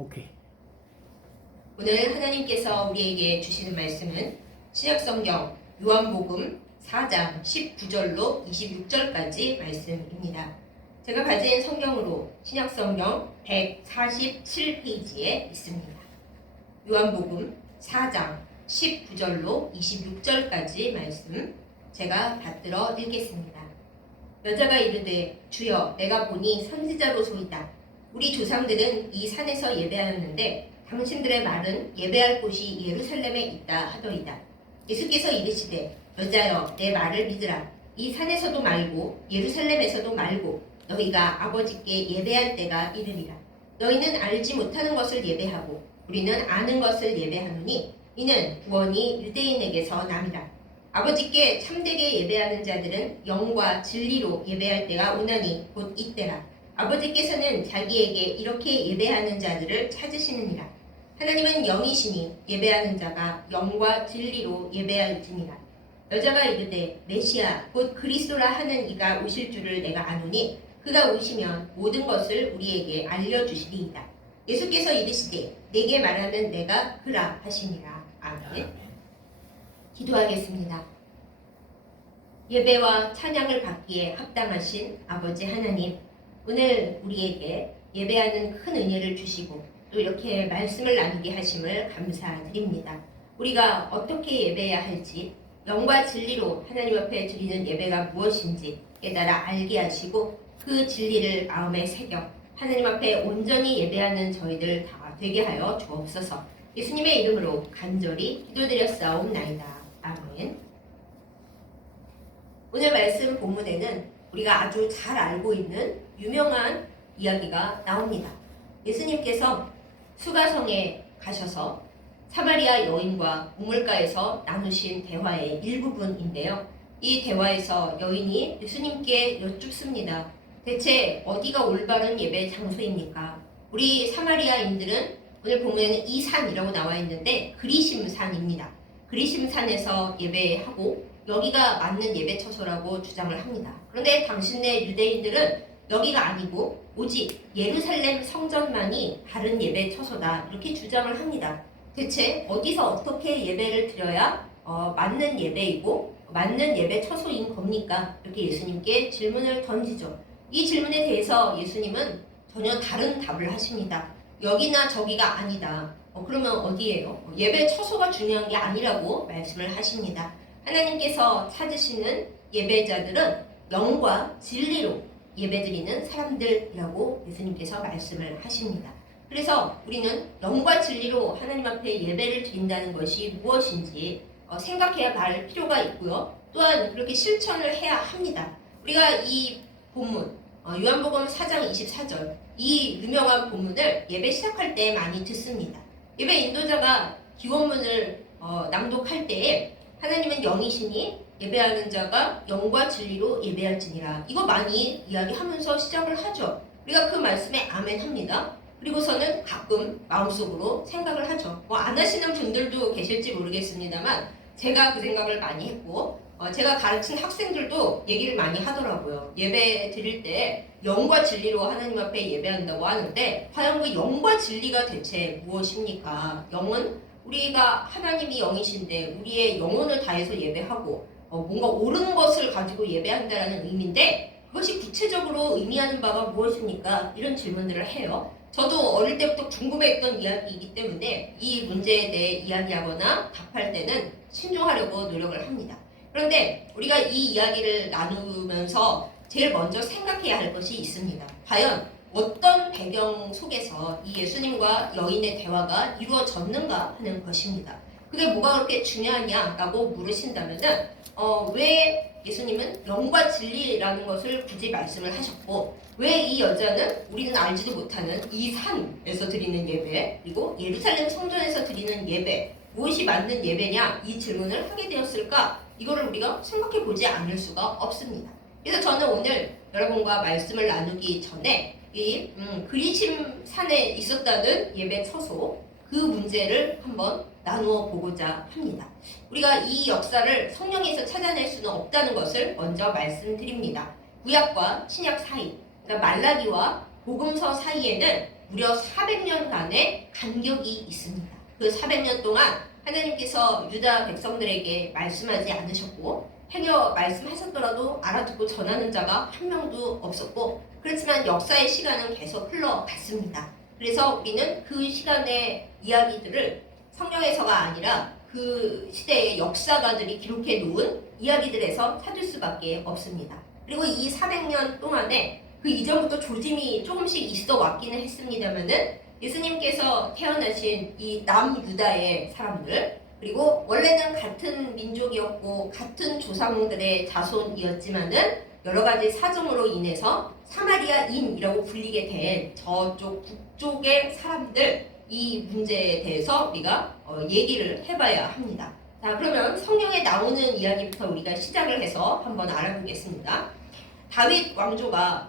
오케이. 오늘 하나님께서 우리에게 주시는 말씀은 신약성경 요한복음 4장 19절로 26절까지 말씀입니다. 제가 가진 성경으로 신약성경 147페이지에 있습니다. 요한복음 4장 19절로 26절까지 말씀 제가 받들어 읽겠습니다. 여자가 이르되 주여 내가 보니 선지자로소이다. 우리 조상들은 이 산에서 예배하였는데 당신들의 말은 예배할 곳이 예루살렘에 있다 하더이다. 예수께서 이르시되 여자여 내 말을 믿으라. 이 산에서도 말고 예루살렘에서도 말고 너희가 아버지께 예배할 때가 이르리라. 너희는 알지 못하는 것을 예배하고 우리는 아는 것을 예배하노니 이는 구원이 유대인에게서 남이라. 아버지께 참되게 예배하는 자들은 영과 진리로 예배할 때가 오나니 곧 이때라. 아버지께서는 자기에게 이렇게 예배하는 자들을 찾으시느니라. 하나님은 영이시니 예배하는 자가 영과 진리로 예배할지니라. 여자가 이르되 메시아 곧 그리스도라 하는 이가 오실 줄을 내가 아노니 그가 오시면 모든 것을 우리에게 알려주시리이다. 예수께서 이르시되 내게 말하는 내가 그라 하시니라. 아멘. 기도하겠습니다. 예배와 찬양을 받기에 합당하신 아버지 하나님, 오늘 우리에게 예배하는 큰 은혜를 주시고 또 이렇게 말씀을 나누게 하심을 감사드립니다. 우리가 어떻게 예배해야 할지, 영과 진리로 하나님 앞에 드리는 예배가 무엇인지 깨달아 알게 하시고 그 진리를 마음에 새겨 하나님 앞에 온전히 예배하는 저희들 다 되게 하여 주옵소서. 예수님의 이름으로 간절히 기도드렸사옵나이다. 아멘. 오늘 말씀 본문에는 우리가 아주 잘 알고 있는 유명한 이야기가 나옵니다. 예수님께서 수가성에 가셔서 사마리아 여인과 우물가에서 나누신 대화의 일부분인데요. 이 대화에서 여인이 예수님께 여쭙습니다. 대체 어디가 올바른 예배 장소입니까? 우리 사마리아인들은 오늘 본문에는 이 산이라고 나와 있는데 그리심산입니다. 그리심산에서 예배하고 여기가 맞는 예배 처소라고 주장을 합니다. 그런데 당신네 유대인들은 여기가 아니고 오직 예루살렘 성전만이 바른 예배 처소다 이렇게 주장을 합니다. 대체 어디서 어떻게 예배를 드려야 맞는 예배이고 맞는 예배 처소인 겁니까? 이렇게 예수님께 질문을 던지죠. 이 질문에 대해서 예수님은 전혀 다른 답을 하십니다. 여기나 저기가 아니다. 그러면 어디예요? 예배 처소가 중요한 게 아니라고 말씀을 하십니다. 하나님께서 찾으시는 예배자들은 영과 진리로 예배드리는 사람들이라고 예수님께서 말씀을 하십니다. 그래서 우리는 영과 진리로 하나님 앞에 예배를 드린다는 것이 무엇인지 생각해야 할 필요가 있고요. 또한 그렇게 실천을 해야 합니다. 우리가 이 본문 요한복음 4장 24절 이 유명한 본문을 예배 시작할 때 많이 듣습니다. 예배 인도자가 기원문을 낭독할 때에 하나님은 영이시니 예배하는 자가 영과 진리로 예배할지니라. 이거 많이 이야기하면서 시작을 하죠. 우리가 그 말씀에 아멘 합니다. 그리고서는 가끔 마음속으로 생각을 하죠. 안 하시는 분들도 계실지 모르겠습니다만 제가 그 생각을 많이 했고 제가 가르친 학생들도 얘기를 많이 하더라고요. 예배 드릴 때 영과 진리로 하나님 앞에 예배한다고 하는데 과연 그 영과 진리가 대체 무엇입니까? 영은 우리가 하나님이 영이신데 우리의 영혼을 다해서 예배하고 뭔가 옳은 것을 가지고 예배한다는 의미인데 그것이 구체적으로 의미하는 바가 무엇입니까? 이런 질문들을 해요. 저도 어릴 때부터 궁금했던 이야기이기 때문에 이 문제에 대해 이야기하거나 답할 때는 신중하려고 노력을 합니다. 그런데 우리가 이 이야기를 나누면서 제일 먼저 생각해야 할 것이 있습니다. 과연 어떤 배경 속에서 이 예수님과 여인의 대화가 이루어졌는가 하는 것입니다. 그게 뭐가 그렇게 중요하냐라고 물으신다면은 왜 예수님은 영과 진리라는 것을 굳이 말씀을 하셨고 왜 이 여자는 우리는 알지도 못하는 이 산에서 드리는 예배 그리고 예루살렘 성전에서 드리는 예배 무엇이 맞는 예배냐 이 질문을 하게 되었을까? 이거를 우리가 생각해 보지 않을 수가 없습니다. 그래서 저는 오늘 여러분과 말씀을 나누기 전에 이 그리심산에 있었다는 예배 처소 그 문제를 한번 나누어 보고자 합니다. 우리가 이 역사를 성경에서 찾아낼 수는 없다는 것을 먼저 말씀드립니다. 구약과 신약 사이, 그러니까 말라기와 복음서 사이에는 무려 400년간의 간격이 있습니다. 그 400년 동안 하나님께서 유다 백성들에게 말씀하지 않으셨고 행여 말씀하셨더라도 알아듣고 전하는 자가 한 명도 없었고, 그렇지만 역사의 시간은 계속 흘러갔습니다. 그래서 우리는 그 시간의 이야기들을 성경에서가 아니라 그 시대의 역사가들이 기록해 놓은 이야기들에서 찾을 수밖에 없습니다. 그리고 이 400년 동안에 그 이전부터 조짐이 조금씩 있어 왔기는 했습니다만은 예수님께서 태어나신 이 남유다의 사람들, 그리고 원래는 같은 민족이었고 같은 조상들의 자손이었지만은 여러 가지 사정으로 인해서 사마리아인이라고 불리게 된 저쪽 북쪽의 사람들, 이 문제에 대해서 우리가 얘기를 해봐야 합니다. 자, 그러면 성경에 나오는 이야기부터 우리가 시작을 해서 한번 알아보겠습니다. 다윗 왕조가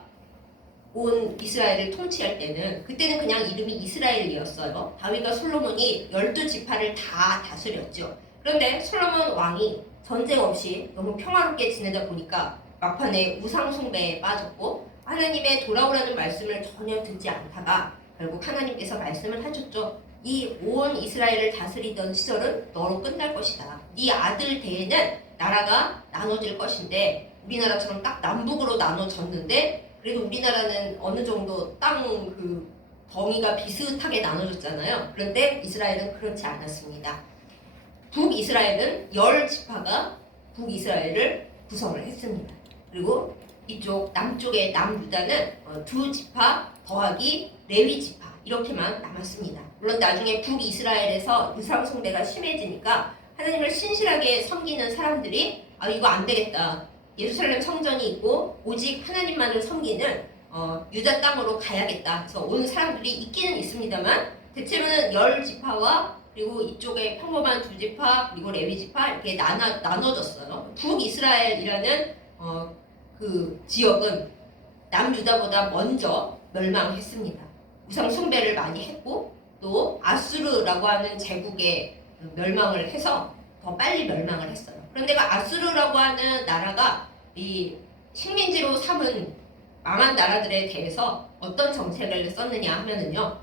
온 이스라엘을 통치할 때는, 그때는 그냥 이름이 이스라엘이었어요. 다윗과 솔로몬이 12지파를 다 다스렸죠. 그런데 솔로몬 왕이 전쟁 없이 너무 평화롭게 지내다 보니까 막판에 우상 숭배에 빠졌고 하나님의 돌아오라는 말씀을 전혀 듣지 않다가 결국 하나님께서 말씀을 하셨죠. 이 온 이스라엘을 다스리던 시절은 너로 끝날 것이다. 네 아들 대에는 나라가 나눠질 것인데, 우리나라처럼 딱 남북으로 나눠졌는데 그래도 우리나라는 어느 정도 땅 그 덩이가 비슷하게 나눠졌잖아요. 그런데 이스라엘은 그렇지 않았습니다. 북이스라엘은 10지파가 북이스라엘을 구성을 했습니다. 그리고 이쪽 남쪽의 남유다는 2지파 더하기 레위지파 이렇게만 남았습니다. 물론 나중에 북이스라엘에서 유상숭배가 심해지니까 하나님을 신실하게 섬기는 사람들이 이거 안 되겠다. 예루살렘 성전이 있고 오직 하나님만을 섬기는 유다 땅으로 가야겠다. 그래서 온 사람들이 있기는 있습니다만 대체로는 10지파와 그리고 이쪽에 평범한 2지파 그리고 레위지파 이렇게 나눠졌어요. 북이스라엘이라는 그 지역은 남유다보다 먼저 멸망했습니다. 우상 숭배를 많이 했고 또 아수르라고 하는 제국에 멸망을 해서 더 빨리 멸망을 했어요. 그런데 그 아수르라고 하는 나라가 이 식민지로 삼은 망한 나라들에 대해서 어떤 정책을 썼느냐 하면은요,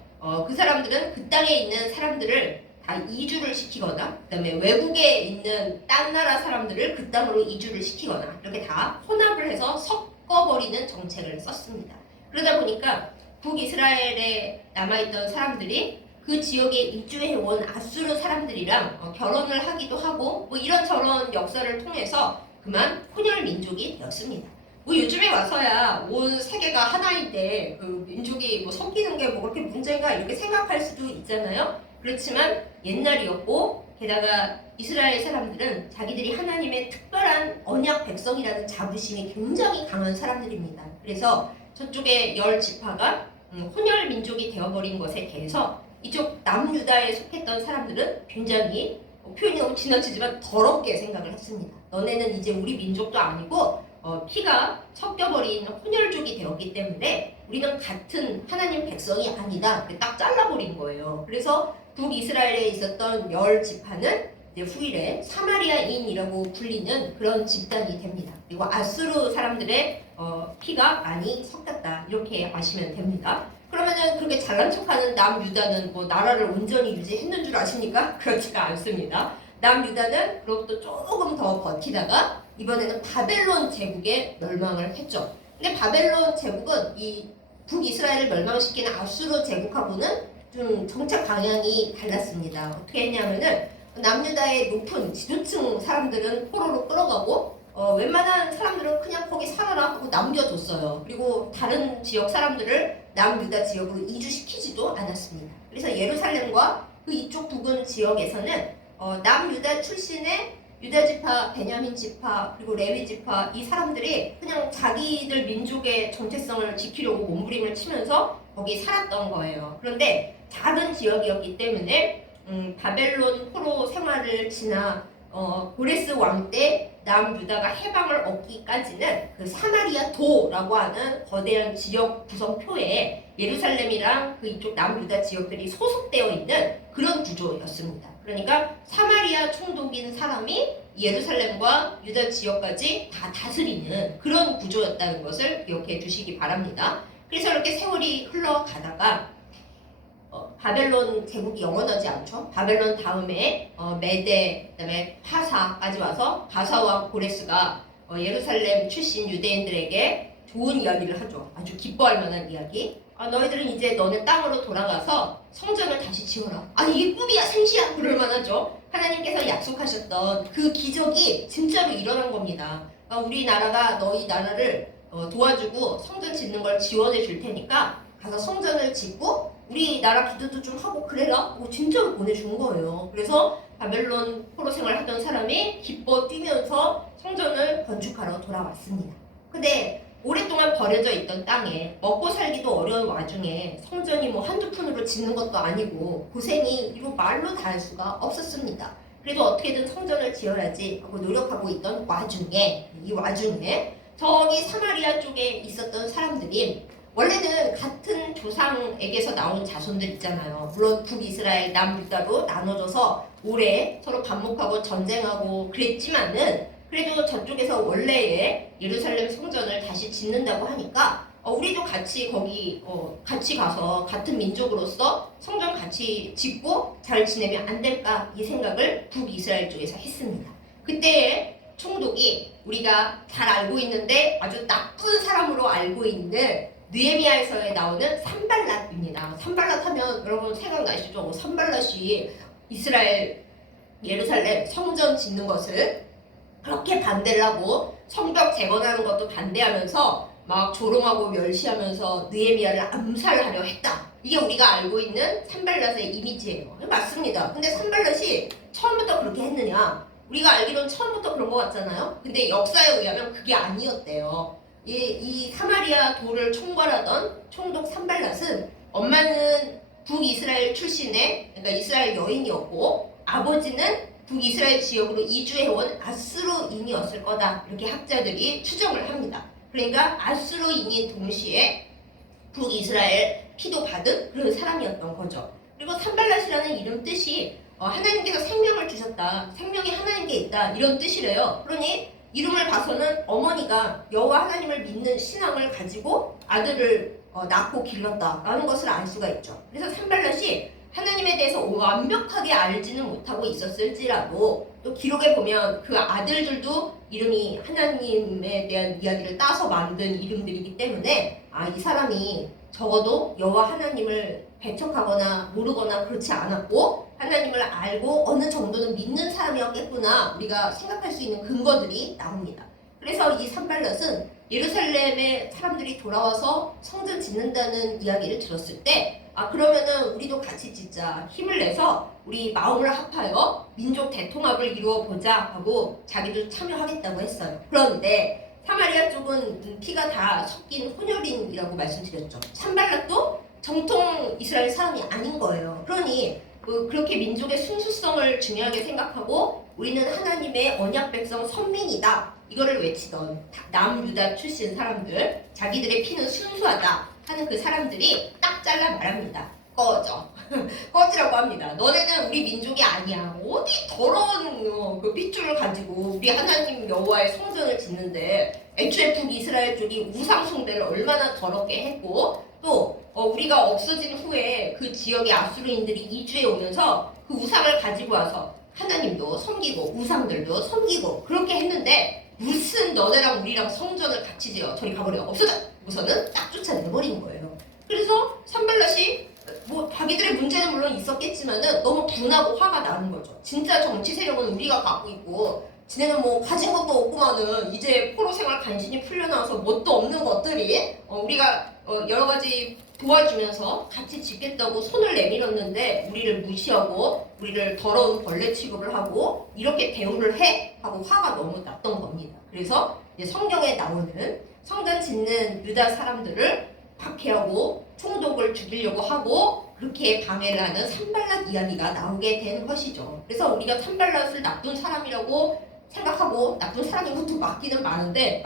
그 사람들은 그 땅에 있는 사람들을 다 이주를 시키거나, 그 다음에 외국에 있는 딴 나라 사람들을 그 땅으로 이주를 시키거나, 이렇게 다 혼합을 해서 섞어버리는 정책을 썼습니다. 그러다 보니까 북이스라엘에 남아있던 사람들이 그 지역에 이주해온 아수르 사람들이랑 결혼을 하기도 하고, 뭐 이런저런 역사를 통해서 그만 혼혈 민족이 되었습니다. 뭐 요즘에 와서야 온 세계가 하나인데 그 민족이 뭐 섞이는 게 뭐 그렇게 문제인가 이렇게 생각할 수도 있잖아요. 그렇지만 옛날이었고, 게다가 이스라엘 사람들은 자기들이 하나님의 특별한 언약 백성이라는 자부심이 굉장히 강한 사람들입니다. 그래서 저쪽에 10지파가 혼혈 민족이 되어버린 것에 대해서 이쪽 남유다에 속했던 사람들은 굉장히 표현이 너무 지나치지만 더럽게 생각을 했습니다. 너네는 이제 우리 민족도 아니고 피가 섞여버린 혼혈족이 되었기 때문에 우리는 같은 하나님 백성이 아니다. 딱 잘라버린 거예요. 그래서 북이스라엘에 있었던 10지파는 이제 후일에 사마리아인이라고 불리는 그런 집단이 됩니다. 그리고 아수르 사람들의 피가 많이 섞였다. 이렇게 아시면 됩니다. 그러면은 그렇게 잘난 척하는 남유다는 뭐 나라를 온전히 유지했는 줄 아십니까? 그렇지가 않습니다. 남유다는 그로부터 조금 더 버티다가 이번에는 바벨론 제국에 멸망을 했죠. 근데 바벨론 제국은 이 북이스라엘을 멸망시키는 아수르 제국하고는 좀 정책 방향이 달랐습니다. 어떻게 했냐면은 남유다의 높은 지도층 사람들은 포로로 끌어가고 웬만한 사람들은 그냥 거기 살아라 하고 남겨줬어요. 그리고 다른 지역 사람들을 남유다 지역으로 이주시키지도 않았습니다. 그래서 예루살렘과 그 이쪽 부근 지역에서는 남유다 출신의 유다지파, 베냐민지파, 그리고 레위지파 이 사람들이 그냥 자기들 민족의 정체성을 지키려고 몸부림을 치면서 거기 살았던 거예요. 그런데 작은 지역이었기 때문에 바벨론 포로 생활을 지나 고레스 왕 때 남유다가 해방을 얻기까지는 그 사마리아 도라고 하는 거대한 지역 구성표에 예루살렘이랑 그 이쪽 남유다 지역들이 소속되어 있는 그런 구조였습니다. 그러니까 사마리아 총독인 사람이 예루살렘과 유다 지역까지 다 다스리는 그런 구조였다는 것을 기억해 두시기 바랍니다. 그래서 이렇게 세월이 흘러가다가 바벨론 제국이 영원하지 않죠. 바벨론 다음에 메데, 그다음에 화사까지 와서 바사왕 고레스가 예루살렘 출신 유대인들에게 좋은 이야기를 하죠. 아주 기뻐할 만한 이야기. 너희들은 이제 너네 땅으로 돌아가서 성전을 다시 지어라. 이게 꿈이야 생시야 그럴 만하죠. 하나님께서 약속하셨던 그 기적이 진짜로 일어난 겁니다. 우리나라가 너희 나라를 도와주고 성전 짓는 걸 지원해 줄 테니까 가서 성전을 짓고 우리나라 기도도 좀 하고 그래라. 진짜로 보내준 거예요. 그래서 바벨론 포로 생활하던 사람이 기뻐 뛰면서 성전을 건축하러 돌아왔습니다. 근데 오랫동안 버려져 있던 땅에 먹고 살기도 어려운 와중에 성전이 한두 푼으로 짓는 것도 아니고 고생이 이루 말로 다 할 수가 없었습니다. 그래도 어떻게든 성전을 지어야지 하고 노력하고 있던 와중에 저기 사마리아 쪽에 있었던 사람들이 원래는 같은 조상에게서 나온 자손들 있잖아요. 물론 북이스라엘, 남유다로 나눠져서 오래 서로 반목하고 전쟁하고 그랬지만은 그래도 저쪽에서 원래의 예루살렘 성전을 다시 짓는다고 하니까 우리도 같이 거기 같이 가서 같은 민족으로서 성전 같이 짓고 잘 지내면 안 될까 이 생각을 북이스라엘 쪽에서 했습니다. 그때의 총독이 우리가 잘 알고 있는데 아주 나쁜 사람으로 알고 있는 느헤미야에서 나오는 산발랏입니다. 산발랏 하면 여러분 생각나시죠? 산발랏이 이스라엘 예루살렘 성전 짓는 것을 그렇게 반대를 하고 성벽 재건하는 것도 반대하면서 막 조롱하고 멸시하면서 느헤미야를 암살하려 했다. 이게 우리가 알고 있는 산발랏의 이미지예요. 맞습니다. 근데 산발랏이 처음부터 그렇게 했느냐? 우리가 알기로는 처음부터 그런 것 같잖아요. 근데 역사에 의하면 그게 아니었대요. 이 사마리아 도를 총괄하던 총독 산발랏은 엄마는 북이스라엘 출신의 그러니까 이스라엘 여인이었고 아버지는 북이스라엘 지역으로 이주해온 아수르인이었을 거다. 이렇게 학자들이 추정을 합니다. 그러니까 아수르인인 동시에 북이스라엘 피도 받은 그런 사람이었던 거죠. 그리고 산발랏이라는 이름 뜻이 하나님께서 생명을 주셨다. 생명이 하나님께 있다. 이런 뜻이래요. 그러니 이름을 봐서는 어머니가 여호와 하나님을 믿는 신앙을 가지고 아들을 낳고 길렀다라는 것을 알 수가 있죠. 그래서 산발랏이 하나님에 대해서 완벽하게 알지는 못하고 있었을지라도 또 기록에 보면 그 아들들도 이름이 하나님에 대한 이야기를 따서 만든 이름들이기 때문에 이 사람이 적어도 여호와 하나님을 배척하거나 모르거나 그렇지 않았고 하나님을 알고 어느 정도는 믿는 사람이었겠구나 우리가 생각할 수 있는 근거들이 나옵니다. 그래서 이 산발랏은 예루살렘에 사람들이 돌아와서 성전 짓는다는 이야기를 들었을 때 그러면은 우리도 같이 짓자 힘을 내서 우리 마음을 합하여 민족 대통합을 이루어 보자 하고 자기도 참여하겠다고 했어요. 그런데 사마리아 쪽은 피가 다 섞인 혼혈인이라고 말씀드렸죠. 산발랏도 정통 이스라엘 사람이 아닌 거예요. 그러니 그렇게 민족의 순수성을 중요하게 생각하고 우리는 하나님의 언약 백성 선민이다. 이거를 외치던 남유다 출신 사람들, 자기들의 피는 순수하다 하는 그 사람들이 딱 잘라 말합니다. 꺼져. 꺼지라고 합니다. 너네는 우리 민족이 아니야. 어디 더러운 그 핏줄을 가지고 우리 하나님 여호와의 성전을 짓는데 애초에 북이스라엘 쪽이 우상 숭배를 얼마나 더럽게 했고 또 우리가 없어진 후에 그 지역의 아수르인들이 이주해 오면서 그 우상을 가지고 와서 하나님도 섬기고 우상들도 섬기고 그렇게 했는데 무슨 너네랑 우리랑 성전을 같이 지어 저리 가버려 없어져 우선은 딱 쫓아내버린 거예요. 그래서 산발랏이 자기들의 문제는 물론 있었겠지만은 너무 분하고 화가 나는 거죠. 진짜 정치 세력은 우리가 갖고 있고 지네는 가진 것도 없구만은 이제 포로 생활 간신히 풀려나와서 뭣도 없는 것들이 우리가 여러 가지 도와주면서 같이 짓겠다고 손을 내밀었는데 우리를 무시하고 우리를 더러운 벌레 취급을 하고 이렇게 대우를 해? 하고 화가 너무 났던 겁니다. 그래서 이제 성경에 나오는 성전 짓는 유다 사람들을 박해하고 총독을 죽이려고 하고 그렇게 방해를 하는 산발랏 이야기가 나오게 된 것이죠. 그래서 우리가 산발랏을 나쁜 사람이라고 생각하고 나쁜 사람인 것도 맞는데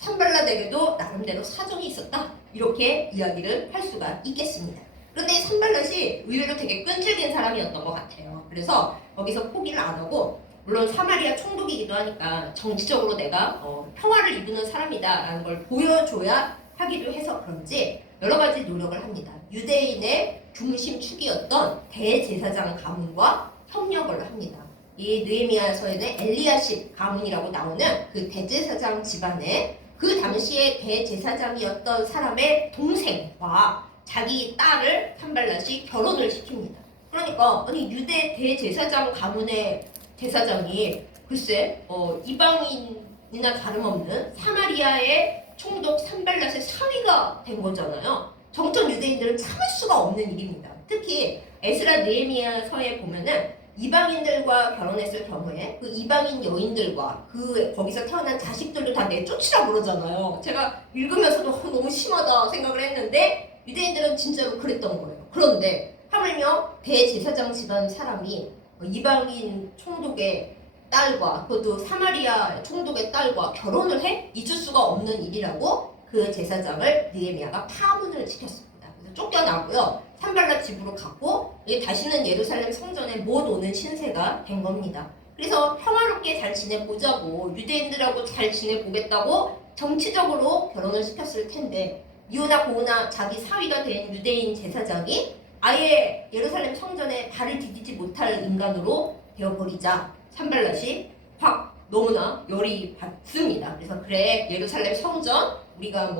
산발랏에게도 나름대로 사정이 있었다. 이렇게 이야기를 할 수가 있겠습니다. 그런데 산발랏이 의외로 되게 끈질긴 사람이었던 것 같아요. 그래서 거기서 포기를 안 하고 물론 사마리아 총독이기도 하니까 정치적으로 내가 평화를 이루는 사람이다라는 걸 보여줘야 하기도 해서 그런지 여러 가지 노력을 합니다. 유대인의 중심축이었던 대제사장 가문과 협력을 합니다. 이 느헤미야서에는 엘리야십 가문이라고 나오는 그 대제사장 집안에 그 당시에 대제사장이었던 사람의 동생과 자기 딸을 산발랏이 결혼을 시킵니다. 그러니까 아니 유대 대제사장 가문의 제사장이 글쎄 이방인이나 다름없는 사마리아의 총독 산발랏의 사위가 된 거잖아요. 정통 유대인들은 참을 수가 없는 일입니다. 특히 에스라 느헤미야서에 보면은 이방인들과 결혼했을 경우에 그 이방인 여인들과 그 거기서 태어난 자식들도 다 내쫓으라고 그러잖아요. 제가 읽으면서도 너무 심하다 생각을 했는데 유대인들은 진짜로 그랬던 거예요. 그런데 하물며 대제사장 집안 사람이 이방인 총독의 딸과 그것도 사마리아 총독의 딸과 결혼을 해? 있을 수가 없는 일이라고 그 제사장을 느헤미야가 파문을 시켰습니다. 그래서 쫓겨나고요. 산발랏 집으로 갔고 다시는 예루살렘 성전에 못 오는 신세가 된 겁니다. 그래서 평화롭게 잘 지내보자고 유대인들하고 잘 지내보겠다고 정치적으로 결혼을 시켰을 텐데 이오나 고우나 자기 사위가 된 유대인 제사장이 아예 예루살렘 성전에 발을 디디지 못할 인간으로 되어버리자 산발랏이 확 너무나 열이 받습니다. 그래서 그래 예루살렘 성전 우리가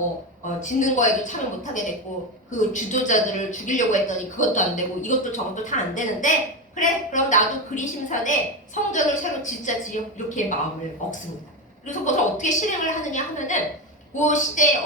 짓는 거에도 참여 못하게 됐고 그 주도자들을 죽이려고 했더니 그것도 안 되고 이것도 저것도 다 안 되는데 그래 그럼 나도 그리심산에 성전을 새로 짓자지 이렇게 마음을 먹습니다. 그래서 그것을 어떻게 실행을 하느냐 하면은 그 시대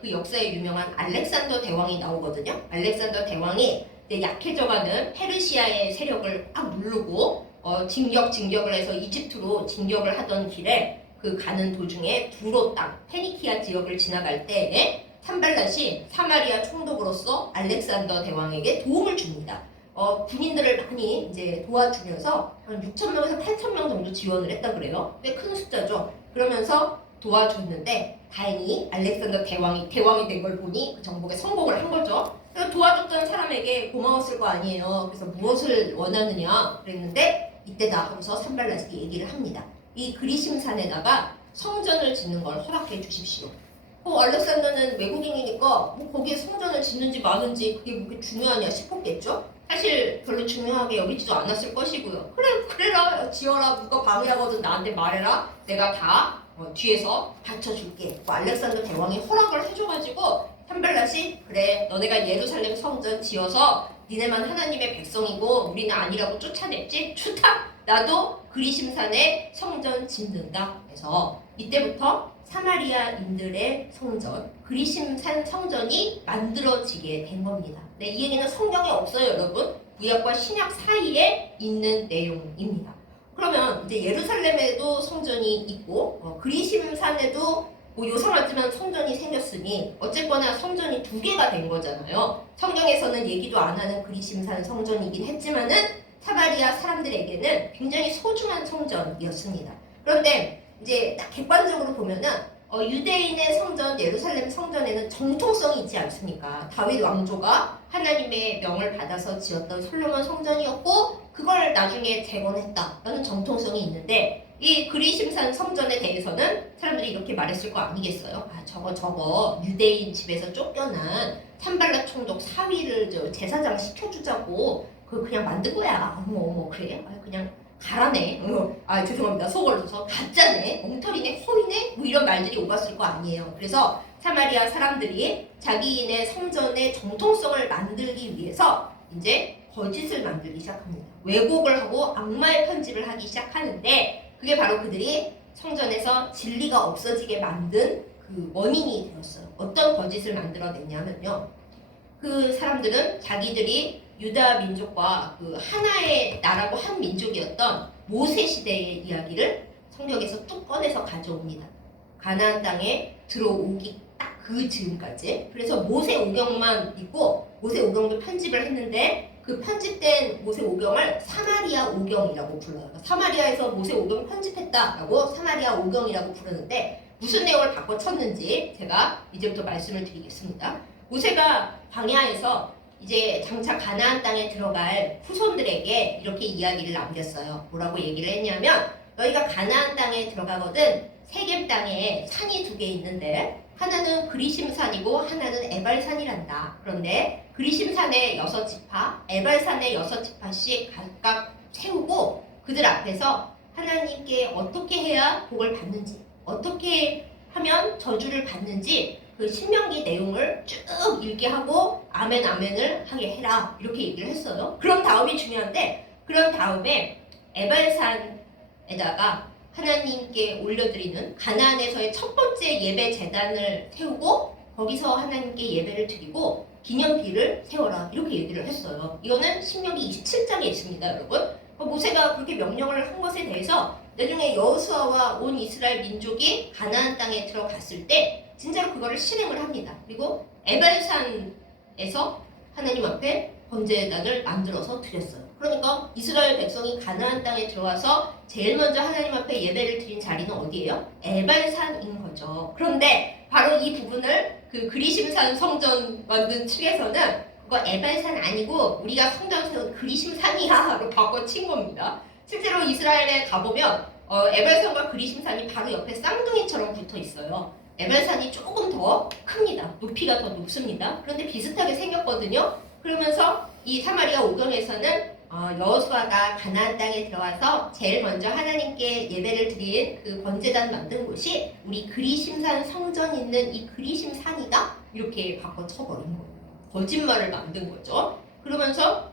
그 역사에 유명한 알렉산더 대왕이 나오거든요. 알렉산더 대왕이 이제 약해져가는 페르시아의 세력을 막 누르고 진격을 해서 이집트로 진격을 하던 길에 그 가는 도중에 두로 땅 페니키아 지역을 지나갈 때에 산발랏이 사마리아 총독으로서 알렉산더 대왕에게 도움을 줍니다. 군인들을 많이 이제 도와주면서 한 6,000명에서 8,000명 정도 지원을 했다 그래요. 꽤 큰 숫자죠. 그러면서 도와줬는데 다행히 알렉산더 대왕이 된 걸 보니 그 정복에 성공을 한 거죠. 그래서 도와줬던 사람에게 고마웠을 거 아니에요. 그래서 무엇을 원하느냐 그랬는데 이때다 하면서 산발랏이 얘기를 합니다. 이 그리심산에다가 성전을 짓는 걸 허락해 주십시오. 알렉산더는 외국인이니까 거기에 성전을 짓는지 마는지 그게 뭐 중요하냐 싶었겠죠? 사실 별로 중요하게 여기지도 않았을 것이고요. 그래라 지어라 누가 방해하거든 나한테 말해라 내가 다 뒤에서 받쳐줄게. 알렉산더 대왕이 허락을 해줘가지고 산발랏이 그래 너네가 예루살렘 성전 지어서 니네만 하나님의 백성이고 우리는 아니라고 쫓아냈지? 좋다! 나도 그리심산에 성전 짓는다. 그래서 이때부터 사마리아인들의 성전, 그리심산 성전이 만들어지게 된 겁니다. 네, 이 얘기는 성경에 없어요, 여러분. 구약과 신약 사이에 있는 내용입니다. 그러면 이제 예루살렘에도 성전이 있고 그리심산에도 요상하지만 성전이 생겼으니 어쨌거나 성전이 2개가 된 거잖아요. 성경에서는 얘기도 안 하는 그리심산 성전이긴 했지만은 사마리아 사람들에게는 굉장히 소중한 성전이었습니다. 그런데 이제 딱 객관적으로 보면은 유대인의 성전, 예루살렘 성전에는 정통성이 있지 않습니까? 다윗 왕조가 하나님의 명을 받아서 지었던 솔로몬 성전이었고 그걸 나중에 재건했다라는 정통성이 있는데 이 그리심산 성전에 대해서는 사람들이 이렇게 말했을 거 아니겠어요? 저거 유대인 집에서 쫓겨난 산발랏 총독 사위를 제사장 시켜주자고 그냥 만든 거야. 그래? 그냥 가라네. 죄송합니다. 속을 넣어서 가짜네. 엉터리네. 허위네. 이런 말들이 오갔을 거 아니에요. 그래서 사마리아 사람들이 자기네 성전의 정통성을 만들기 위해서 이제 거짓을 만들기 시작합니다. 왜곡을 하고 악마의 편집을 하기 시작하는데 그게 바로 그들이 성전에서 진리가 없어지게 만든 그 원인이 되었어요. 어떤 거짓을 만들어냈냐면요. 그 사람들은 자기들이 유다 민족과 그 하나의 나라고 한 민족이었던 모세 시대의 이야기를 성경에서 뚝 꺼내서 가져옵니다. 가나안 땅에 들어오기 딱 그 즈음까지. 그래서 모세 오경만 있고 모세 오경도 편집을 했는데 그 편집된 모세 오경을 사마리아 오경이라고 불러요. 사마리아에서 모세 오경을 편집했다라고 사마리아 오경이라고 부르는데 무슨 내용을 바꿔 쳤는지 제가 이제부터 말씀을 드리겠습니다. 모세가 광야에서 이제 장차 가나안 땅에 들어갈 후손들에게 이렇게 이야기를 남겼어요. 뭐라고 얘기를 했냐면 너희가 가나안 땅에 들어가거든 세겜 땅에 산이 2개 있는데 하나는 그리심산이고 하나는 에발산이란다. 그런데 그리심산의 6지파, 에발산의 6지파씩 각각 세우고 그들 앞에서 하나님께 어떻게 해야 복을 받는지, 어떻게 하면 저주를 받는지 그 신명기 내용을 쭉 읽게 하고 아멘 아멘을 하게 해라 이렇게 얘기를 했어요. 그런 다음이 중요한데, 그런 다음에 에발산에다가 하나님께 올려드리는 가나안에서의 첫 번째 예배 제단을 세우고 거기서 하나님께 예배를 드리고 기념비를 세워라 이렇게 얘기를 했어요. 이거는 신명기 27장에 있습니다, 여러분. 모세가 그렇게 명령을 한 것에 대해서 나중에 여호수아와 온 이스라엘 민족이 가나안 땅에 들어갔을 때 진짜로 그거를 실행을 합니다. 그리고 에발산에서 하나님 앞에 번제단을 만들어서 드렸어요. 그러니까 이스라엘 백성이 가나안 땅에 들어와서 제일 먼저 하나님 앞에 예배를 드린 자리는 어디예요? 에발산인 거죠. 그런데 바로 이 부분을 그 그리심산 성전 만든 측에서는 그거 에발산 아니고 우리가 성전 세운 그리심산이야로 바꿔친 겁니다. 실제로 이스라엘에 가보면 에발산과 그리심산이 바로 옆에 쌍둥이처럼 붙어 있어요. 에발산이 조금 더 큽니다. 높이가 더 높습니다. 그런데 비슷하게 생겼거든요. 그러면서 이 사마리아 오경에서는 여호수아가 가나안 땅에 들어와서 제일 먼저 하나님께 예배를 드린 그 번제단 만든 곳이 우리 그리심산 성전 있는 이 그리심산이다 이렇게 바꿔 쳐버린 거예요. 거짓말을 만든 거죠. 그러면서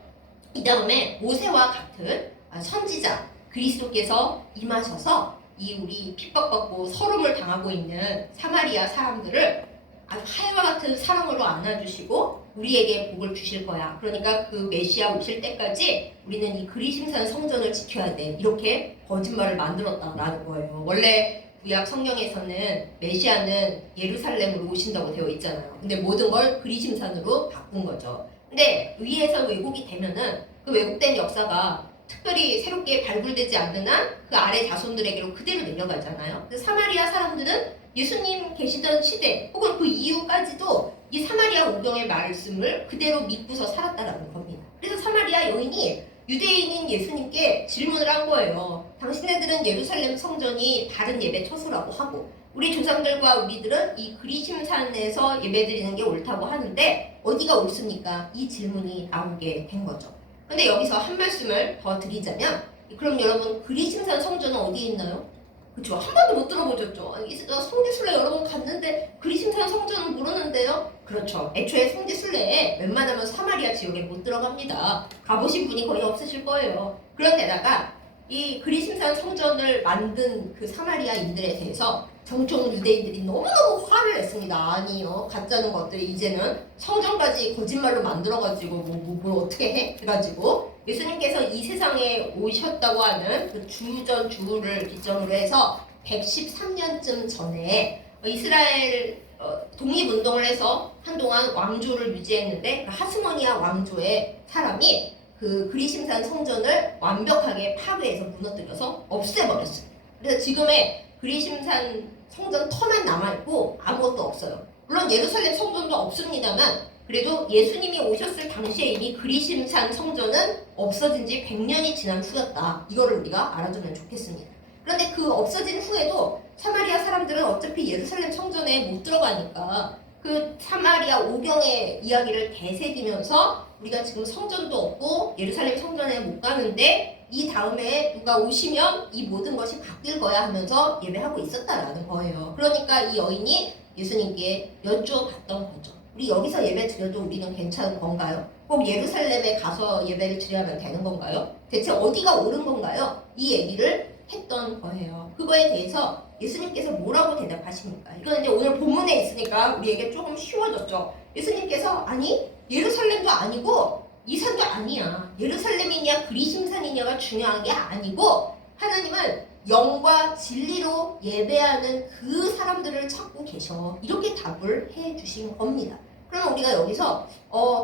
이 다음에 모세와 같은 선지자 그리스도께서 임하셔서 이 우리 핍박받고 서름을 당하고 있는 사마리아 사람들을 아주 하얀과 같은 사랑으로 안아주시고 우리에게 복을 주실 거야. 그러니까 그 메시아 오실 때까지 우리는 이 그리심산 성전을 지켜야 돼. 이렇게 거짓말을 만들었다라는 거예요. 원래 구약 성경에서는 메시아는 예루살렘으로 오신다고 되어 있잖아요. 근데 모든 걸 그리심산으로 바꾼 거죠. 근데 위에서 왜곡이 되면은 그 왜곡된 역사가 특별히 새롭게 발굴되지 않는 한 그 아래 자손들에게로 그대로 내려가잖아요. 사마리아 사람들은 예수님 계시던 시대 혹은 그 이후까지도 이 사마리아 오경의 말씀을 그대로 믿고서 살았다라는 겁니다. 그래서 사마리아 여인이 유대인인 예수님께 질문을 한 거예요. 당신네들은 예루살렘 성전이 다른 예배 처소라고 하고 우리 조상들과 우리들은 이 그리심산에서 예배드리는 게 옳다고 하는데 어디가 옳습니까? 이 질문이 나오게 된 거죠. 근데 여기서 한 말씀을 더 드리자면, 그럼 여러분 그리심산 성전은 어디에 있나요? 그쵸? 한 번도 못 들어보셨죠? 성지순례 여러 번 갔는데 그리심산 성전은 모르는데요? 그렇죠. 애초에 성지순례에 웬만하면 사마리아 지역에 못 들어갑니다. 가보신 분이 거의 없으실 거예요. 그런데다가 이 그리심산 성전을 만든 그 사마리아인들에 대해서 정통 유대인들이 너무너무 화를 냈습니다. 아니요, 가짜는 것들이 이제는 성전까지 거짓말로 만들어가지고 뭘 어떻게 해? 그래가지고 예수님께서 이 세상에 오셨다고 하는 그 주전 주후를 기점으로 해서 113년쯤 전에 이스라엘 독립운동을 해서 한동안 왕조를 유지했는데 그 하스모니아 왕조의 사람이 그 그리심산 성전을 완벽하게 파괴해서 무너뜨려서 없애버렸어요. 그래서 지금의 그리심산 성전 터만 남아있고 아무것도 없어요. 물론 예루살렘 성전도 없습니다만 그래도 예수님이 오셨을 당시에 이미 그리심산 성전은 없어진 지 100년이 지난 후였다. 이거를 우리가 알아두면 좋겠습니다. 그런데 그 없어진 후에도 사마리아 사람들은 어차피 예루살렘 성전에 못 들어가니까 그 사마리아 오경의 이야기를 되새기면서 우리가 지금 성전도 없고 예루살렘 성전에 못 가는데 이 다음에 누가 오시면 이 모든 것이 바뀔 거야 하면서 예배하고 있었다라는 거예요. 그러니까 이 여인이 예수님께 여쭤봤던 거죠. 우리 여기서 예배 드려도 우리는 괜찮은 건가요? 꼭 예루살렘에 가서 예배를 드려야만 되는 건가요? 대체 어디가 옳은 건가요? 이 얘기를 했던 거예요. 그거에 대해서 예수님께서 뭐라고 대답하십니까? 이건 이제 오늘 본문에 있으니까 우리에게 조금 쉬워졌죠. 예수님께서 아니 예루살렘도 아니고 이 산도 아니야. 예루살렘이냐 그리심산이냐가 중요한 게 아니고 하나님은 영과 진리로 예배하는 그 사람들을 찾고 계셔. 이렇게 답을 해주신 겁니다. 그러면 우리가 여기서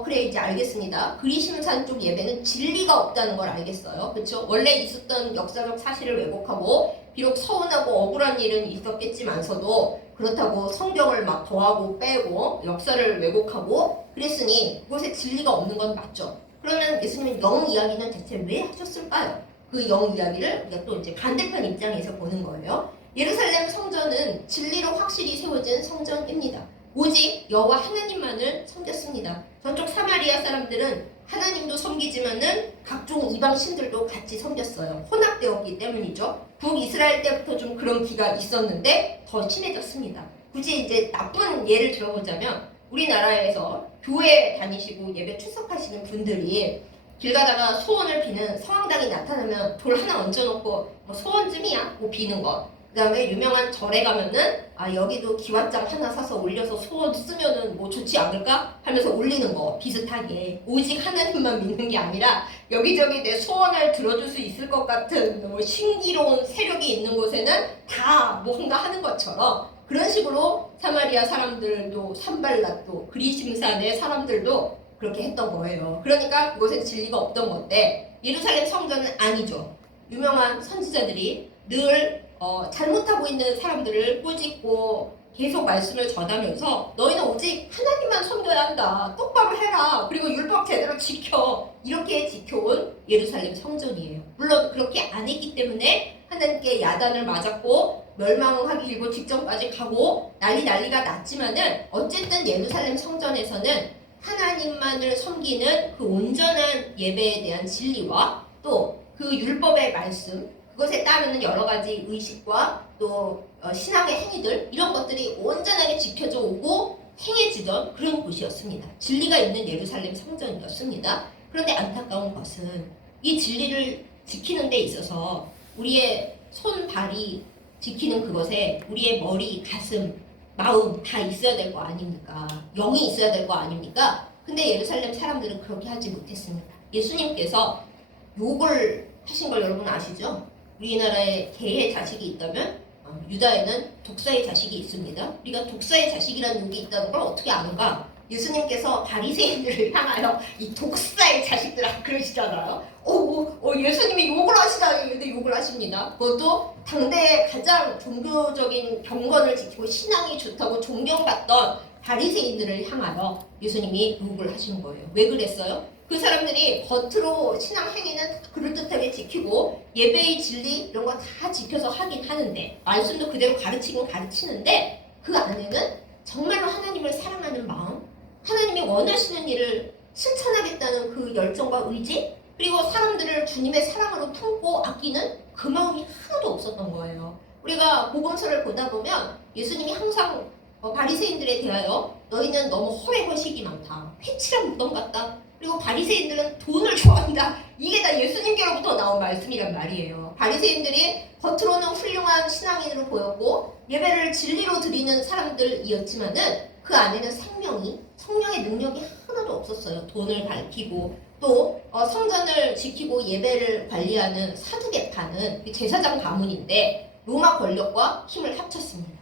그래 이제 알겠습니다. 그리심산 쪽 예배는 진리가 없다는 걸 알겠어요. 그렇죠? 원래 있었던 역사적 사실을 왜곡하고 비록 서운하고 억울한 일은 있었겠지만서도 그렇다고 성경을 막 더하고 빼고 역사를 왜곡하고 그랬으니 그곳에 진리가 없는 건 맞죠. 그러면 예수님은 영 이야기는 대체 왜 하셨을까요? 그 영 이야기를 우리가 또 이제 반대편 입장에서 보는 거예요. 예루살렘 성전은 진리로 확실히 세워진 성전입니다. 오직 여호와 하나님만을 섬겼습니다. 저쪽 사마리아 사람들은 하나님도 섬기지만은 각종 이방 신들도 같이 섬겼어요. 혼합되었기 때문이죠. 북이스라엘 때부터 좀 그런 기가 있었는데 더 심해졌습니다. 굳이 이제 나쁜 예를 들어보자면 우리나라에서 교회 다니시고 예배 출석하시는 분들이 길 가다가 소원을 비는 성황당이 나타나면 돌 하나 얹어놓고 뭐 소원쯤이야? 뭐 비는 거. 그 다음에 유명한 절에 가면은 여기도 기와장 하나 사서 올려서 소원 쓰면은 뭐 좋지 않을까? 하면서 올리는 거 비슷하게 오직 하나님만 믿는 게 아니라 여기저기 내 소원을 들어줄 수 있을 것 같은 뭐 신기로운 세력이 있는 곳에는 다 뭔가 하는 것처럼 그런 식으로 사마리아 사람들도 산발랏도 그리심산의 사람들도 그렇게 했던 거예요. 그러니까 그곳에 진리가 없던 건데 예루살렘 성전은 아니죠. 유명한 선지자들이 늘 잘못하고 있는 사람들을 꾸짖고 계속 말씀을 전하면서 너희는 오직 하나님만 섬겨야 한다. 똑바로 해라. 그리고 율법 제대로 지켜. 이렇게 지켜온 예루살렘 성전이에요. 물론 그렇게 안 했기 때문에 하나님께 야단을 맞았고 멸망하기 일보 직전까지 가고 난리가 났지만은 어쨌든 예루살렘 성전에서는 하나님만을 섬기는 그 온전한 예배에 대한 진리와 또 그 율법의 말씀 그것에 따르는 여러 가지 의식과 또 신앙의 행위들 이런 것들이 온전하게 지켜져 오고 행해지던 그런 곳이었습니다. 진리가 있는 예루살렘 성전이었습니다. 그런데 안타까운 것은 이 진리를 지키는 데 있어서 우리의 손, 발이 지키는 그것에 우리의 머리, 가슴, 마음 다 있어야 될 거 아닙니까? 영이 있어야 될 거 아닙니까? 근데 예루살렘 사람들은 그렇게 하지 못했습니다. 예수님께서 욕을 하신 걸 여러분 아시죠? 우리나라에 개의 자식이 있다면 유다에는 독사의 자식이 있습니다. 우리가 독사의 자식이라는 욕이 있다는 걸 어떻게 아는가? 예수님께서 바리새인들을 향하여 이 독사의 자식들아 그러시잖아요. 예수님이 욕을 하시다니 근데 욕을 하십니다. 그것도 당대의 가장 종교적인 경건을 지키고 신앙이 좋다고 존경받던 바리새인들을 향하여 예수님이 욕을 하신 거예요. 왜 그랬어요? 그 사람들이 겉으로 신앙 행위는 그럴듯하게 지키고 예배의 진리 이런 거 다 지켜서 하긴 하는데 말씀도 그대로 가르치긴 가르치는데 그 안에는 정말로 하나님을 사랑하는 마음 하나님이 원하시는 일을 실천하겠다는 그 열정과 의지 그리고 사람들을 주님의 사랑으로 품고 아끼는 그 마음이 하나도 없었던 거예요. 우리가 복음서를 보다 보면 예수님이 항상 바리새인들에 대하여 너희는 너무 허례허식이 많다. 회칠한 무덤 같다. 그리고 바리새인들은 돈을 좋아한다. 이게 다 예수님께로부터 나온 말씀이란 말이에요. 바리새인들이 겉으로는 훌륭한 신앙인으로 보였고 예배를 진리로 드리는 사람들이었지만은 그 안에는 성령의 능력이 하나도 없었어요. 돈을 밝히고 또 성전을 지키고 예배를 관리하는 사두개파는 제사장 가문인데 로마 권력과 힘을 합쳤습니다.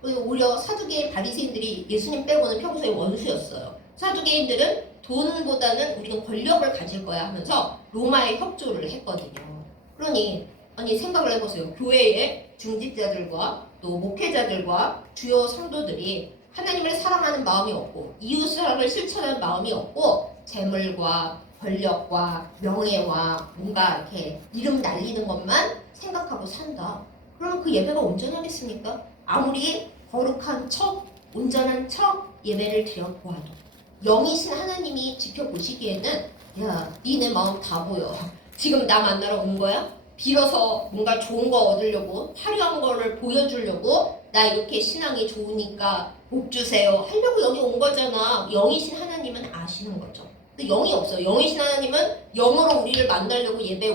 그리고 오히려 사두개인 바리새인들이 예수님 빼고는 평소에 원수였어요. 사두개인들은 돈보다는 우리는 권력을 가질 거야 하면서 로마에 협조를 했거든요. 그러니 생각을 해보세요. 교회의 중직자들과 또 목회자들과 주요 성도들이 하나님을 사랑하는 마음이 없고 이웃사랑을 실천하는 마음이 없고 재물과 권력과 명예와 뭔가 이렇게 이름 날리는 것만 생각하고 산다. 그러면 그 예배가 온전하겠습니까? 아무리 거룩한 척, 온전한 척 예배를 드려보아도 영이신 하나님이 지켜보시기에는 야, 니네 마음 다 보여. 지금 나 만나러 온 거야? 빌어서 뭔가 좋은 거 얻으려고 화려한 거를 보여주려고 나 이렇게 신앙이 좋으니까 복 주세요 하려고 여기 온 거잖아. 영이신 하나님은 아시는 거죠. 근데 영이 없어요. 영이신 하나님은 영으로 우리를 만나려고 예배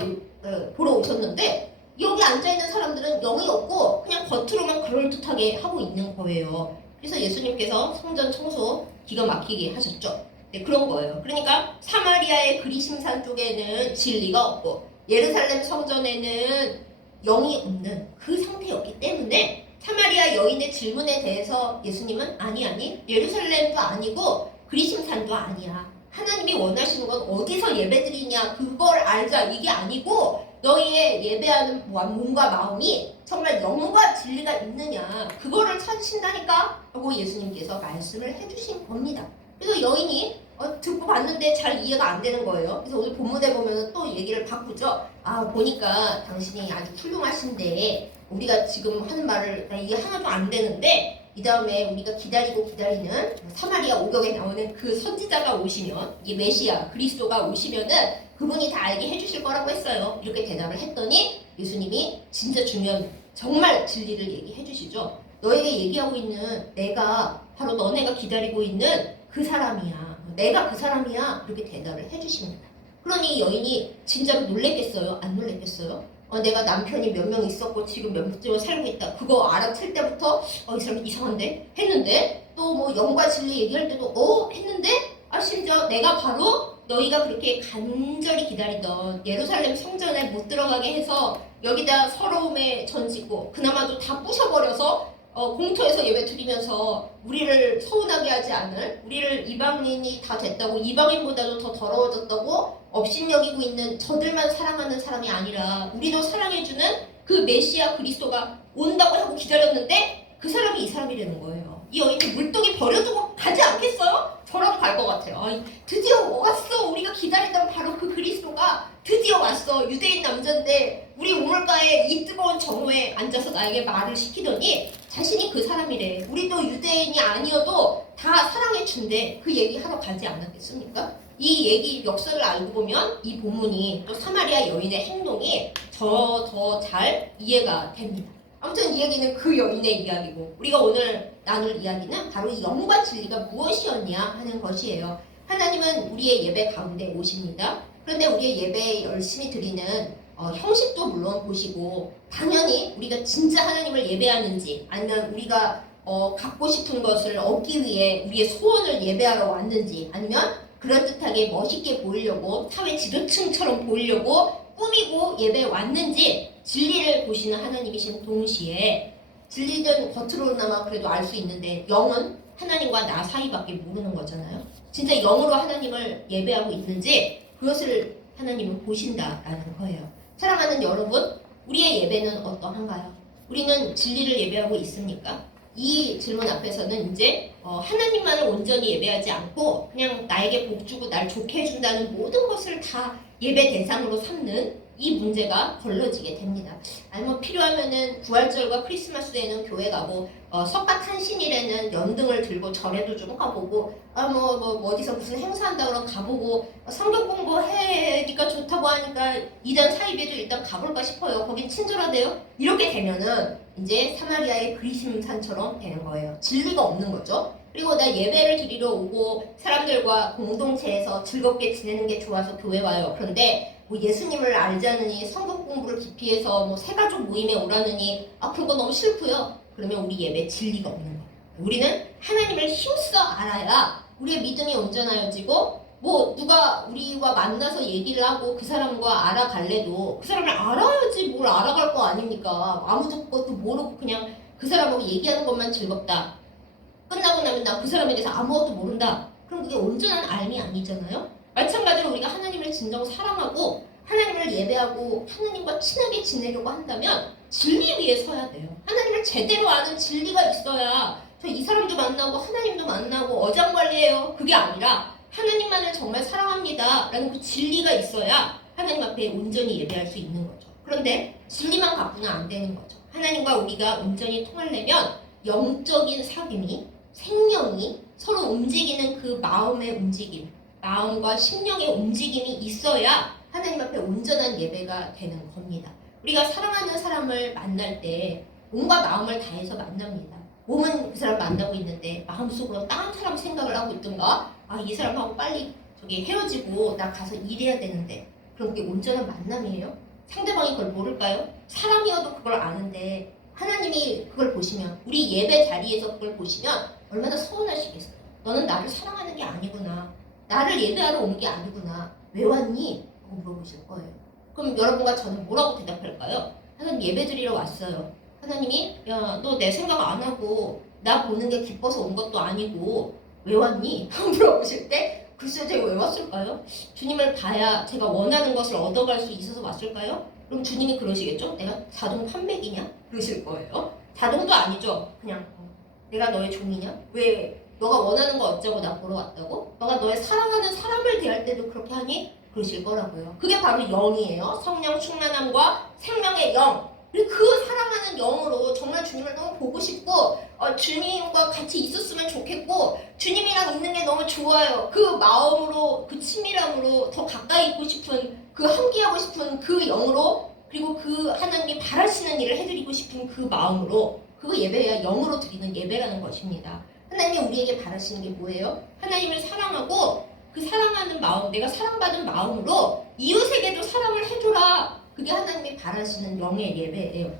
보러 오셨는데 여기 앉아있는 사람들은 영이 없고 그냥 겉으로만 그럴듯하게 하고 있는 거예요. 그래서 예수님께서 성전 청소 기가 막히게 하셨죠. 네, 그런 거예요. 그러니까 사마리아의 그리심산 쪽에는 진리가 없고 예루살렘 성전에는 영이 없는 그 상태였기 때문에 사마리아 여인의 질문에 대해서 예수님은 아니 예루살렘도 아니고 그리심산도 아니야. 하나님이 원하시는 건 어디서 예배드리냐 그걸 알자 이게 아니고 너희의 예배하는 몸과 마음이 정말 영과 진리가 있느냐 그거를 찾으신다니까 하고 예수님께서 말씀을 해주신 겁니다. 그래서 여인이 듣고 봤는데 잘 이해가 안 되는 거예요. 그래서 오늘 본문에 보면 또 얘기를 바꾸죠. 보니까 당신이 아주 훌륭하신데 우리가 지금 하는 말을 이해 하나도 안 되는데 이 다음에 우리가 기다리고 기다리는 사마리아 오경에 나오는 그 선지자가 오시면, 이 메시아 그리스도가 오시면은 그분이 다 알게 해주실 거라고 했어요. 이렇게 대답을 했더니 예수님이 진짜 중요한 정말 진리를 얘기해 주시죠. 너에게 얘기하고 있는 내가 바로 너네가 기다리고 있는 그 사람이야. 내가 그 사람이야. 이렇게 대답을 해 주십니다. 그러니 여인이 진짜로 놀랬겠어요? 안 놀랬겠어요? 내가 남편이 몇 명 있었고 지금 몇 명을 살고 있다. 그거 알아챌 때부터 이 사람 이상한데? 했는데 또 뭐 영과 진리 얘기할 때도 했는데 심지어 내가 바로 너희가 그렇게 간절히 기다리던 예루살렘 성전에 못 들어가게 해서 여기다 서러움에 던지고 그나마도 다 부셔버려서 공터에서 예배 드리면서 우리를 서운하게 하지 않을, 우리를 이방인이 다 됐다고, 이방인보다도 더 더러워졌다고 업신여기고 있는 저들만 사랑하는 사람이 아니라 우리도 사랑해주는 그 메시아 그리스도가 온다고 하고 기다렸는데 그 사람이 이 사람이라는 거예요. 이 여인이 물동이 버려두고 가지 않겠어요? 저라도 갈 것 같아요. 드디어 왔어. 우리가 기다리던 바로 그 그리스도가 드디어 왔어. 유대인 남자인데 우리 우물가에 이 뜨거운 정오에 앉아서 나에게 말을 시키더니 자신이 그 사람이래. 우리도 유대인이 아니어도 다 사랑해 준대. 그 얘기 하러 가지 않았겠습니까? 이 얘기 역사를 알고 보면 이 본문이 또 사마리아 여인의 행동이 더 잘 이해가 됩니다. 아무튼 이 얘기는 그 여인의 이야기고 우리가 오늘 나눌 이야기는 바로 이 영과 진리가 무엇이었냐 하는 것이에요. 하나님은 우리의 예배 가운데 오십니다. 그런데 우리의 예배에 열심히 드리는 형식도 물론 보시고 당연히 우리가 진짜 하나님을 예배하는지 아니면 우리가 갖고 싶은 것을 얻기 위해 우리의 소원을 예배하러 왔는지 아니면 그럴듯하게 멋있게 보이려고 사회 지도층처럼 보이려고 꾸미고 예배에 왔는지 진리를 보시는 하나님이신 동시에 진리는 겉으로나마 그래도 알 수 있는데 영은 하나님과 나 사이밖에 모르는 거잖아요. 진짜 영으로 하나님을 예배하고 있는지 그것을 하나님은 보신다라는 거예요. 사랑하는 여러분, 우리의 예배는 어떠한가요? 우리는 진리를 예배하고 있습니까? 이 질문 앞에서는 이제 하나님만을 온전히 예배하지 않고 그냥 나에게 복 주고 날 좋게 해준다는 모든 것을 다 예배 대상으로 삼는 이 문제가 걸러지게 됩니다. 아니면 필요하면은 구할절과 크리스마스에는 교회 가고 석가탄신일에는 연등을 들고 절에도 좀 가보고 어디서 무슨 행사한다 그러면 가보고 성경 공부해니까 좋다고 하니까 이단 사이비에도 일단 가볼까 싶어요. 거긴 친절하대요. 이렇게 되면은 이제 사마리아의 그리심산처럼 되는 거예요. 진리가 없는 거죠. 그리고 나 예배를 드리러 오고 사람들과 공동체에서 즐겁게 지내는 게 좋아서 교회 와요. 그런데 뭐 예수님을 알자느니 성경 공부를 깊이 해서 뭐 새가족 모임에 오라느니 그거 너무 싫고요. 그러면 우리 예배 진리가 없는 거예요. 우리는 하나님을 힘써 알아야 우리의 믿음이 온전하여지고 뭐 누가 우리와 만나서 얘기를 하고 그 사람과 알아갈래도 그 사람을 알아야지 뭘 알아갈 거 아닙니까? 아무도 것도 모르고 그냥 그 사람하고 얘기하는 것만 즐겁다. 끝나고 나면 나 그 사람에 대해서 아무것도 모른다. 그럼 그게 온전한 알미 아니잖아요? 마찬가지로 우리가 하나님을 진정 사랑하고 하나님을 예배하고 하나님과 친하게 지내려고 한다면 진리 위에 서야 돼요. 하나님을 제대로 아는 진리가 있어야 저 이 사람도 만나고 하나님도 만나고 어장관리해요. 그게 아니라 하나님만을 정말 사랑합니다 라는 그 진리가 있어야 하나님 앞에 온전히 예배할 수 있는 거죠. 그런데 진리만 갖고는 안 되는 거죠. 하나님과 우리가 온전히 통하려면 영적인 사귐이 생명이 서로 움직이는 그 마음의 움직임, 마음과 심령의 움직임이 있어야 하나님 앞에 온전한 예배가 되는 겁니다. 우리가 사랑하는 사람을 만날 때 몸과 마음을 다해서 만납니다. 몸은 그 사람 만나고 있는데 마음속으로 다른 사람 생각을 하고 있던가 이 사람하고 빨리 헤어지고 나 가서 일해야 되는데 그럼 그게 온전한 만남이에요? 상대방이 그걸 모를까요? 사람이어도 그걸 아는데 하나님이 그걸 보시면 우리 예배 자리에서 그걸 보시면 얼마나 서운하시겠어요. 너는 나를 사랑하는 게 아니구나. 나를 예배하러 온 게 아니구나. 왜 왔니? 라고 물어보실 거예요. 그럼 여러분과 저는 뭐라고 대답할까요? 하나님 예배 드리러 왔어요. 하나님이 너 내 생각 안 하고 나 보는 게 기뻐서 온 것도 아니고 왜 왔니? 물어보실 때 글쎄 제가 왜 왔을까요? 주님을 봐야 제가 원하는 것을 얻어갈 수 있어서 왔을까요? 그럼 주님이 그러시겠죠? 내가 자동 판매기냐? 그러실 거예요. 자동도 아니죠. 그냥 내가 너의 종이냐? 왜 너가 원하는 거 어쩌고 나 보러 왔다고? 너가 너의 사랑하는 사람을 대할 때도 그렇게 하니? 그러실 거라고요. 그게 바로 영이에요. 성령 충만함과 생명의 영. 그리고 그 사랑하는 영으로 정말 주님을 너무 보고 싶고 주님과 같이 있었으면 좋겠고 주님이랑 있는 게 너무 좋아요. 그 마음으로 그 친밀함으로 더 가까이 있고 싶은 그 함께하고 싶은 그 영으로 그리고 그 하나님이 바라시는 일을 해드리고 싶은 그 마음으로 그 예배야 영으로 드리는 예배라는 것입니다. 하나님이 우리에게 바라시는 게 뭐예요? 하나님을 사랑하고 그 사랑하는 마음, 내가 사랑받은 마음으로 이웃에게도 사랑을 해줘라. 그게 하나님이 바라시는 영의 예배예요.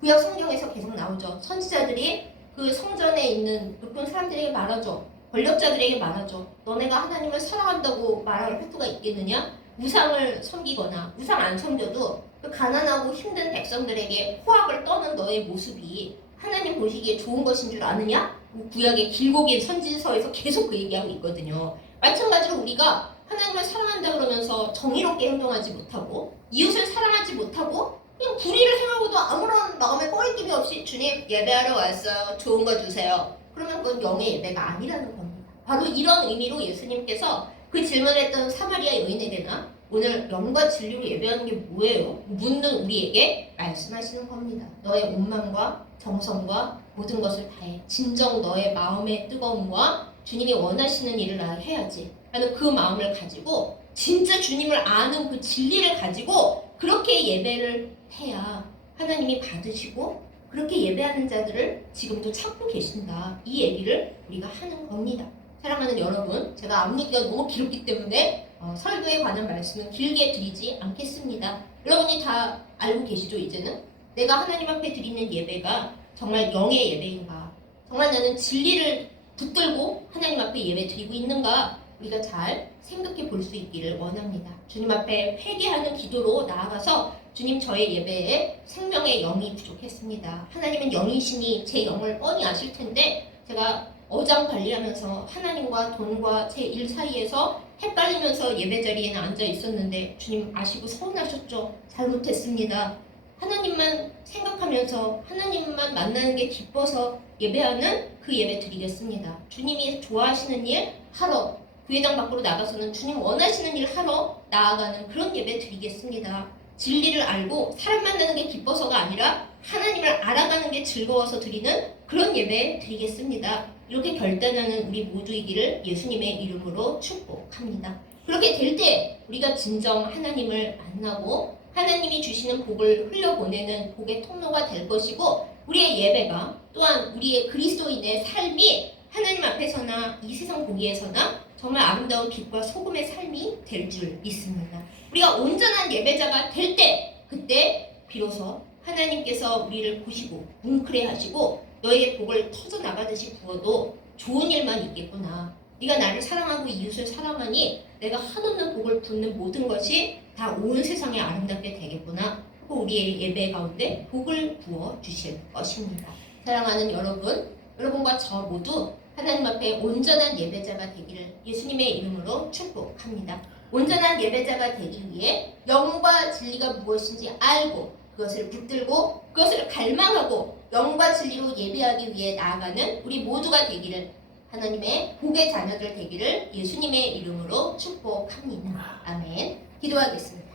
구약 성경에서 계속 나오죠. 선지자들이 그 성전에 있는 높은 사람들에게 말하죠. 권력자들에게 말하죠. 너네가 하나님을 사랑한다고 말할 횟수가 있겠느냐? 우상을 섬기거나 우상 안 섬겨도 그 가난하고 힘든 백성들에게 포악을 떠는 너의 모습이 하나님 보시기에 좋은 것인 줄 아느냐? 구약의 길고 긴 선지서에서 계속 그 얘기하고 있거든요. 마찬가지로 우리가 하나님을 사랑한다 그러면서 정의롭게 행동하지 못하고 이웃을 사랑하지 못하고 그냥 불의를 행하고도 아무런 마음에 꺼리낌이 없이 주님 예배하러 왔어요. 좋은 거 주세요. 그러면 그건 영의 예배가 아니라는 겁니다. 바로 이런 의미로 예수님께서 그 질문을 했던 사마리아 여인에게나 오늘 영과 진리로 예배하는 게 뭐예요? 묻는 우리에게 말씀하시는 겁니다. 너의 온 마음과 정성과 모든 것을 다해 진정 너의 마음의 뜨거움과 주님이 원하시는 일을 해야지 하는 그 마음을 가지고 진짜 주님을 아는 그 진리를 가지고 그렇게 예배를 해야 하나님이 받으시고 그렇게 예배하는 자들을 지금도 찾고 계신다. 이 얘기를 우리가 하는 겁니다. 사랑하는 여러분, 제가 앞니가 너무 길었기 때문에 설교에 관한 말씀은 길게 드리지 않겠습니다. 여러분이 다 알고 계시죠? 이제는 내가 하나님 앞에 드리는 예배가 정말 영의 예배인가, 정말 나는 진리를 붙들고 하나님 앞에 예배 드리고 있는가 우리가 잘 생각해 볼 수 있기를 원합니다. 주님 앞에 회개하는 기도로 나아가서 주님 저의 예배에 생명의 영이 부족했습니다. 하나님은 영이시니 제 영을 뻔히 아실 텐데 제가 어장 관리하면서 하나님과 돈과 제 일 사이에서 헷갈리면서 예배 자리에는 앉아 있었는데 주님 아시고 서운하셨죠? 잘못했습니다. 하나님만 생각하면서 하나님만 만나는 게 기뻐서 예배하는 그 예배 드리겠습니다. 주님이 좋아하시는 일 하러 교회당 밖으로 나가서는 주님 원하시는 일 하러 나아가는 그런 예배 드리겠습니다. 진리를 알고 사람 만나는 게 기뻐서가 아니라 하나님을 알아가는 게 즐거워서 드리는 그런 예배 드리겠습니다. 이렇게 결단하는 우리 모두이기를 예수님의 이름으로 축복합니다. 그렇게 될 때 우리가 진정 하나님을 만나고 하나님이 주시는 복을 흘려보내는 복의 통로가 될 것이고 우리의 예배가 또한 우리의 그리스도인의 삶이 하나님 앞에서나 이 세상 보기에서나 정말 아름다운 빛과 소금의 삶이 될 줄 믿습니다. 우리가 온전한 예배자가 될 때 그때 비로소 하나님께서 우리를 보시고 뭉클해 하시고 너의 복을 터져나가듯이 부어도 좋은 일만 있겠구나. 네가 나를 사랑하고 이웃을 사랑하니 내가 한없는 복을 붓는 모든 것이 다 온 세상에 아름답게 되겠구나. 하고 우리의 예배 가운데 복을 부어 주실 것입니다. 사랑하는 여러분, 여러분과 저 모두 하나님 앞에 온전한 예배자가 되기를 예수님의 이름으로 축복합니다. 온전한 예배자가 되기 위해 영과 진리가 무엇인지 알고 그것을 붙들고 그것을 갈망하고 영과 진리로 예배하기 위해 나아가는 우리 모두가 되기를 하나님의 복의 자녀들 되기를 예수님의 이름으로 축복합니다. 아멘. 기도하겠습니다.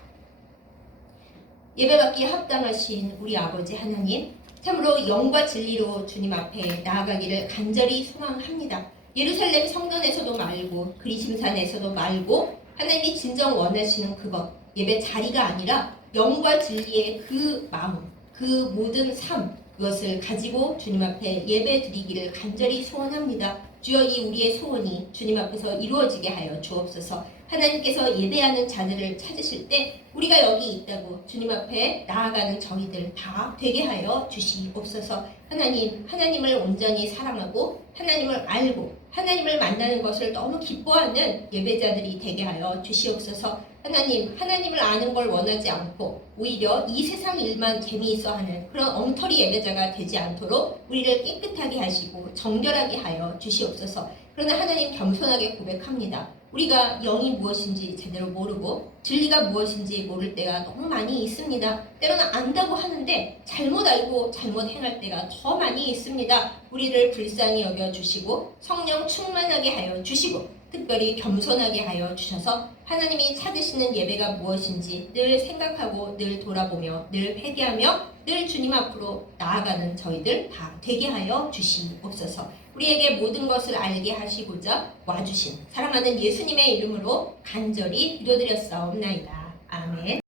예배받기에 합당하신 우리 아버지 하나님, 참으로 영과 진리로 주님 앞에 나아가기를 간절히 소망합니다. 예루살렘 성전에서도 말고 그리심산에서도 말고 하나님이 진정 원하시는 그것, 예배 자리가 아니라 영과 진리의 그 마음, 그 모든 삶, 그것을 가지고 주님 앞에 예배 드리기를 간절히 소원합니다. 주여 이 우리의 소원이 주님 앞에서 이루어지게 하여 주옵소서. 하나님께서 예배하는 자들을 찾으실 때 우리가 여기 있다고 주님 앞에 나아가는 저희들 다 되게 하여 주시옵소서. 하나님, 하나님을 온전히 사랑하고 하나님을 알고 하나님을 만나는 것을 너무 기뻐하는 예배자들이 되게 하여 주시옵소서. 하나님, 하나님을 아는 걸 원하지 않고 오히려 이 세상 일만 재미있어 하는 그런 엉터리 예배자가 되지 않도록 우리를 깨끗하게 하시고 정결하게 하여 주시옵소서. 그러나 하나님 겸손하게 고백합니다. 우리가 영이 무엇인지 제대로 모르고 진리가 무엇인지 모를 때가 너무 많이 있습니다. 때로는 안다고 하는데 잘못 알고 잘못 행할 때가 더 많이 있습니다. 우리를 불쌍히 여겨주시고 성령 충만하게 하여 주시고 특별히 겸손하게 하여 주셔서 하나님이 찾으시는 예배가 무엇인지 늘 생각하고 늘 돌아보며 늘 회개하며 늘 주님 앞으로 나아가는 저희들 다 되게 하여 주시옵소서. 우리에게 모든 것을 알게 하시고자 와주신 사랑하는 예수님의 이름으로 간절히 기도드렸사옵나이다. 아멘.